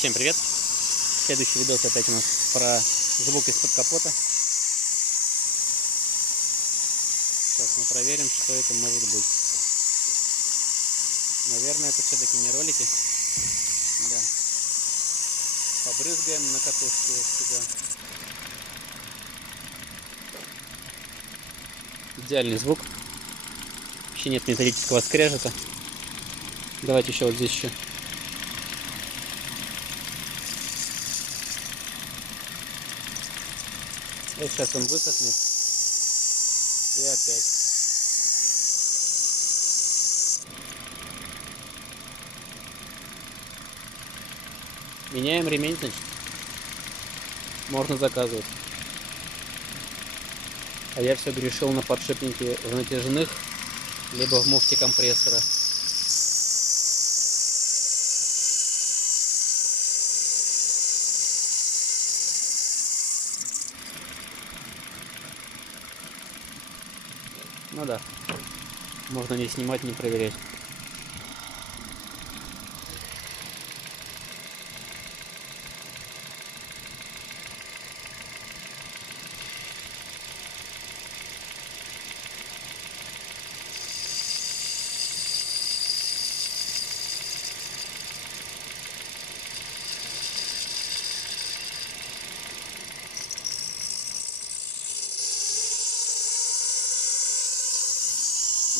Всем привет! Следующий видос опять у нас про звук из-под капота. Сейчас мы проверим, что это может быть. Наверное, это все-таки не ролики. Да. Побрызгаем на катушку вот сюда. Идеальный звук. Вообще нет металлического скрежета. Давайте еще вот здесь еще. И сейчас он высохнет. И опять. Меняем ремень, значит. Можно заказывать. А я все грешил на подшипники в натяжных, либо в муфте компрессора. Ну да, можно не снимать, не проверять.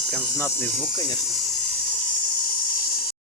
Прям знатный звук, конечно.